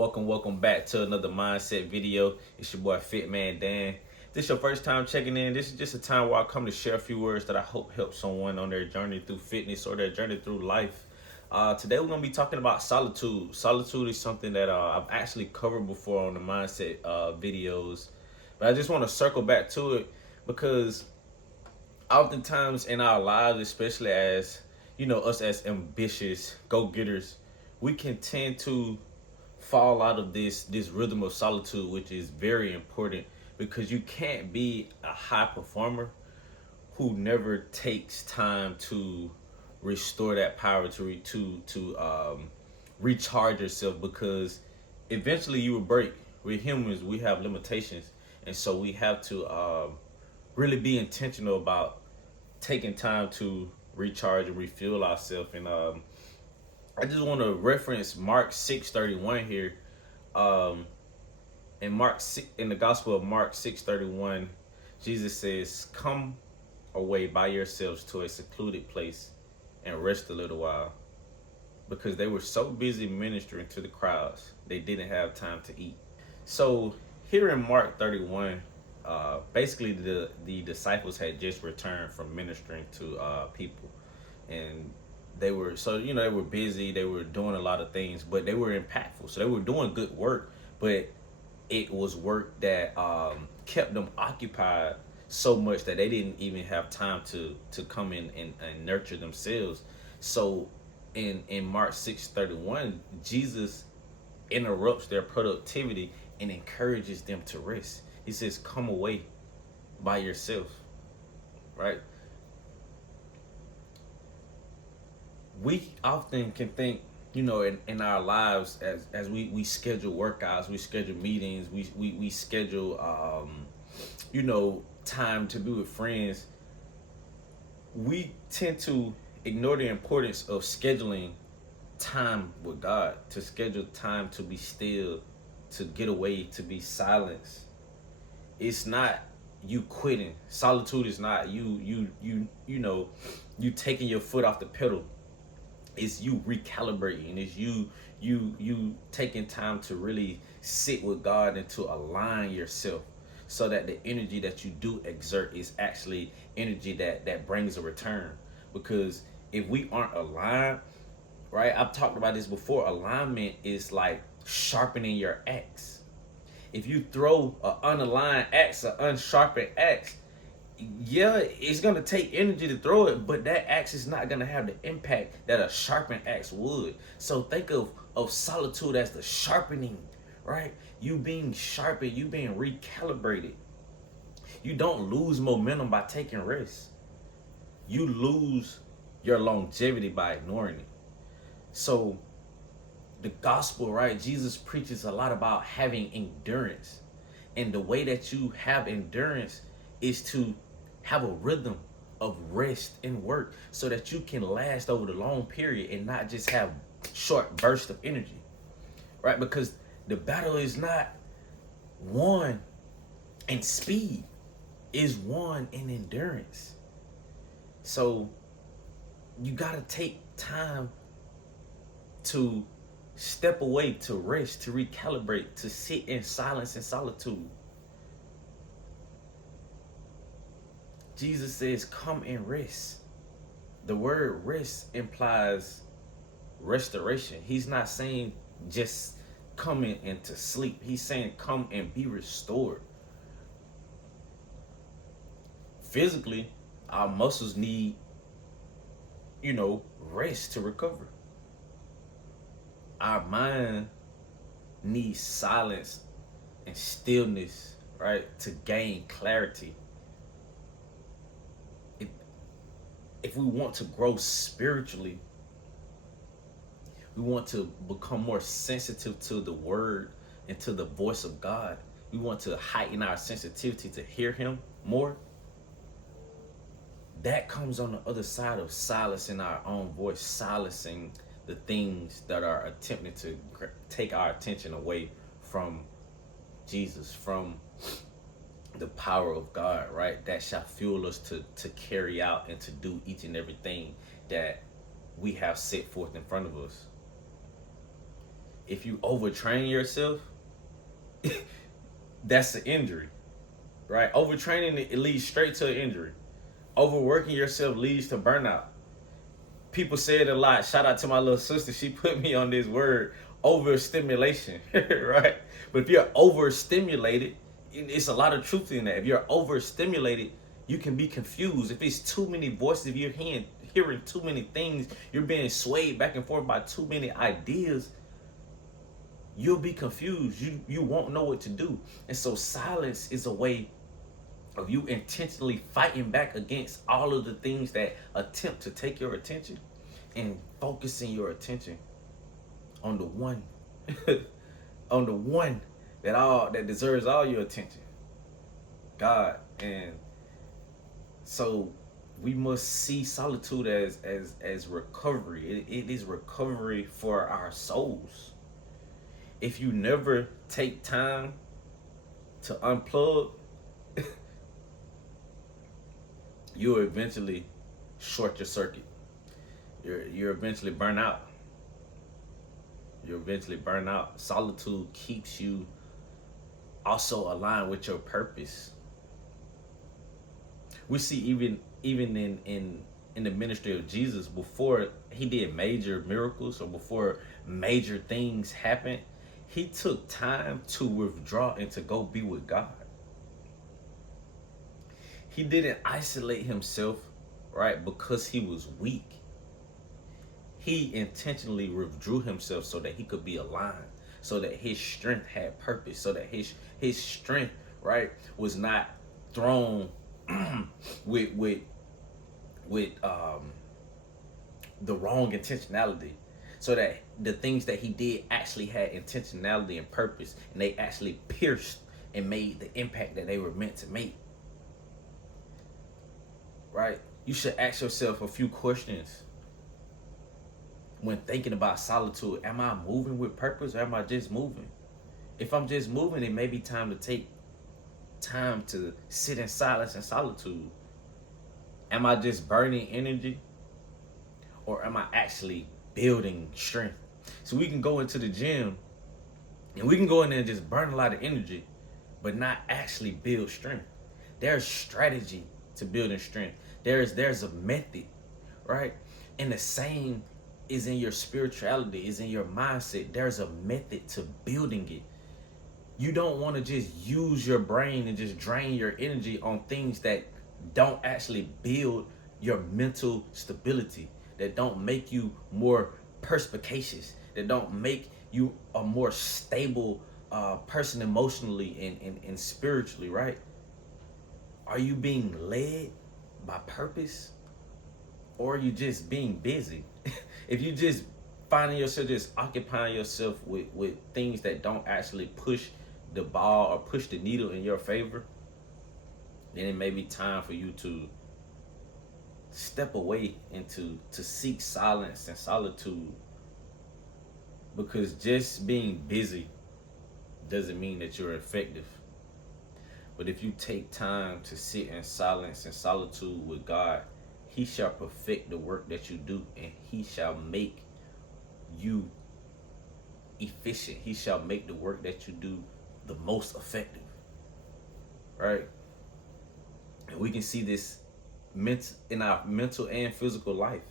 Welcome back to another mindset video. It's your boy Fit Man Dan. This your first time checking in. This is just a time where I come to share a few words that I hope help someone on their journey through fitness or their journey through life. Today we're gonna be talking about solitude. Solitude is something that I've actually covered before on the mindset videos, but I just want to circle back to it because oftentimes in our lives, especially as us as ambitious go-getters, we can tend to fall out of this rhythm of solitude, which is very important because you can't be a high performer who never takes time to restore that power to recharge yourself, because eventually you will break. We're humans, we have limitations, and so we have to really be intentional about taking time to recharge and refuel ourselves. And I just want to reference Mark 6:31 here. Um, in the Gospel of Mark 6:31, Jesus says, "Come away by yourselves to a secluded place and rest a little while," because they were so busy ministering to the crowds they didn't have time to eat. So here in Mark 31, basically the disciples had just returned from ministering to people, and they were busy, they were doing a lot of things, but they were impactful, so they were doing good work, but it was work that kept them occupied so much that they didn't even have time to come in and nurture themselves. So in Mark 6:31, Jesus interrupts their productivity and encourages them to rest. He says, "Come away by yourself," right? We often can think, in our lives, as we schedule workouts, we schedule meetings, we schedule time to be with friends. We tend to ignore the importance of scheduling time with God, to schedule time to be still, to get away, to be silenced. It's not you quitting. Solitude is not you taking your foot off the pedal. It's you recalibrating. It's you taking time to really sit with God and to align yourself, so that the energy that you do exert is actually energy that brings a return. Because if we aren't aligned, right? I've talked about this before. Alignment is like sharpening your axe. If you throw an unaligned axe, an unsharpened axe, yeah, it's gonna take energy to throw it, but that axe is not gonna have the impact that a sharpened axe would. So think of solitude as the sharpening, right? You being sharpened, you being recalibrated. You don't lose momentum by taking risks. You lose your longevity by ignoring it. So the gospel, right? Jesus preaches a lot about having endurance. And the way that you have endurance is to have a rhythm of rest and work, so that you can last over the long period and not just have short bursts of energy, right? Because the battle is not won in speed, is won in endurance. So you got to take time to step away, to rest, to recalibrate, to sit in silence and solitude. Jesus says, "Come and rest." The word rest implies restoration. He's not saying just coming into sleep. He's saying come and be restored. Physically, our muscles need, rest to recover. Our mind needs silence and stillness, right, to gain clarity. If we want to grow spiritually, we want to become more sensitive to the word and to the voice of God. We want to heighten our sensitivity to hear him more. That comes on the other side of silencing our own voice, silencing the things that are attempting to take our attention away from Jesus, from the power of God, right? That shall fuel us to carry out and to do each and everything that we have set forth in front of us. If you overtrain yourself, that's an injury, right? Overtraining, it leads straight to an injury. Overworking yourself leads to burnout. People say it a lot. Shout out to my little sister. She put me on this word, overstimulation, right? But if you're overstimulated, it's a lot of truth in that. If you're overstimulated, you can be confused. If it's too many voices, if you're hearing too many things, you're being swayed back and forth by too many ideas, you'll be confused. You won't know what to do. And so silence is a way of you intentionally fighting back against all of the things that attempt to take your attention and focusing your attention on the one on the one that deserves all your attention, God. And so we must see solitude as recovery. It is recovery for our souls. If you never take time to unplug, you'll eventually short your circuit. You're eventually burn out. You eventually burn out. Solitude keeps you also aligned with your purpose. We see even in the ministry of Jesus, before he did major miracles or before major things happened, he took time to withdraw and to go be with God. He didn't isolate himself, right, because he was weak. He intentionally withdrew himself so that he could be aligned, so that his strength had purpose, so that his strength, right, was not thrown with the wrong intentionality, so that the things that he did actually had intentionality and purpose, and they actually pierced and made the impact that they were meant to make. Right? You should ask yourself a few questions when thinking about solitude. Am I moving with purpose, or am I just moving? If I'm just moving, it may be time to take time to sit in silence and solitude. Am I just burning energy, or am I actually building strength? So we can go into the gym and we can go in there and just burn a lot of energy, but not actually build strength. There's strategy to building strength. There's a method, right? And the same is in your spirituality, is in your mindset. There's a method to building it. You don't want to just use your brain and just drain your energy on things that don't actually build your mental stability, that don't make you more perspicacious, that don't make you a more stable person emotionally and spiritually, right? Are you being led by purpose, or are you just being busy? If you just finding yourself just occupying yourself with things that don't actually push the ball or push the needle in your favor, then it may be time for you to step away and to seek silence and solitude. Because just being busy doesn't mean that you're effective. But if you take time to sit in silence and solitude with God, he shall perfect the work that you do, and he shall make you efficient. He shall make the work that you do the most effective, right? And we can see this in our mental and physical life.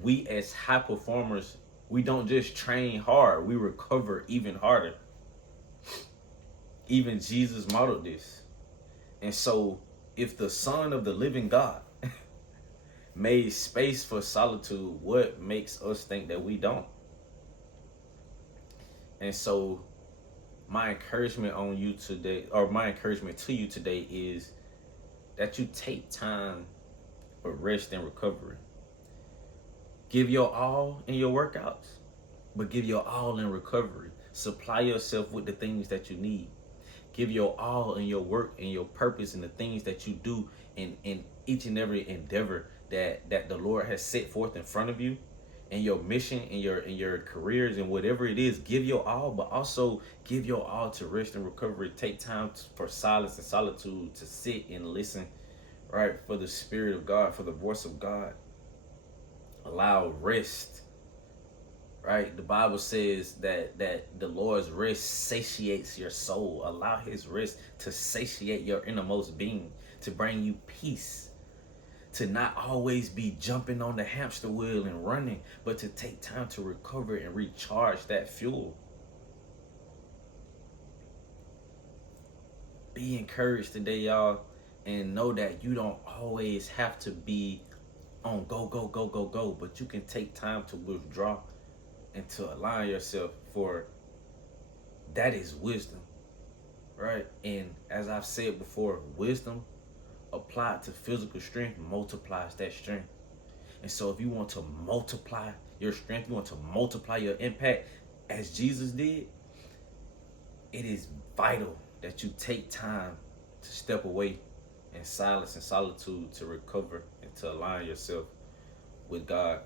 We as high performers, we don't just train hard, we recover even harder. Even Jesus modeled this. And so if the Son of the living God made space for solitude, what makes us think that we don't? And so my encouragement on you today, or my encouragement to you today, is that you take time for rest and recovery. Give your all in your workouts, but give your all in recovery. Supply yourself with the things that you need. Give your all in your work and your purpose and the things that you do in each and every endeavor that the Lord has set forth in front of you, and your mission and your careers and whatever it is. Give your all, but also give your all to rest and recovery. Take time for silence and solitude, to sit and listen, right, for the Spirit of God, for the voice of God. Allow rest right? The Bible says that the Lord's rest satiates your soul. Allow his rest to satiate your innermost being, to bring you peace, to not always be jumping on the hamster wheel and running, but to take time to recover and recharge that fuel. Be encouraged today, y'all, and know that you don't always have to be on go, but you can take time to withdraw and to align yourself, for that is wisdom, right? And as I've said before, wisdom applied to physical strength multiplies that strength. And so if you want to multiply your strength, you want to multiply your impact as Jesus did, it is vital that you take time to step away in silence and solitude to recover and to align yourself with God.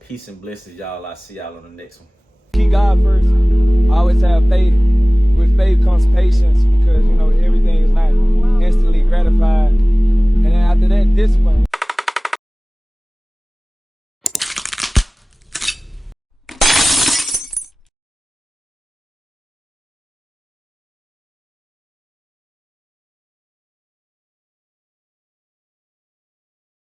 Peace and blessings, y'all. I'll see y'all on the next one. Keep God first. Always have faith. With faith comes patience, because everything is not instantly gratified. And then after that, discipline.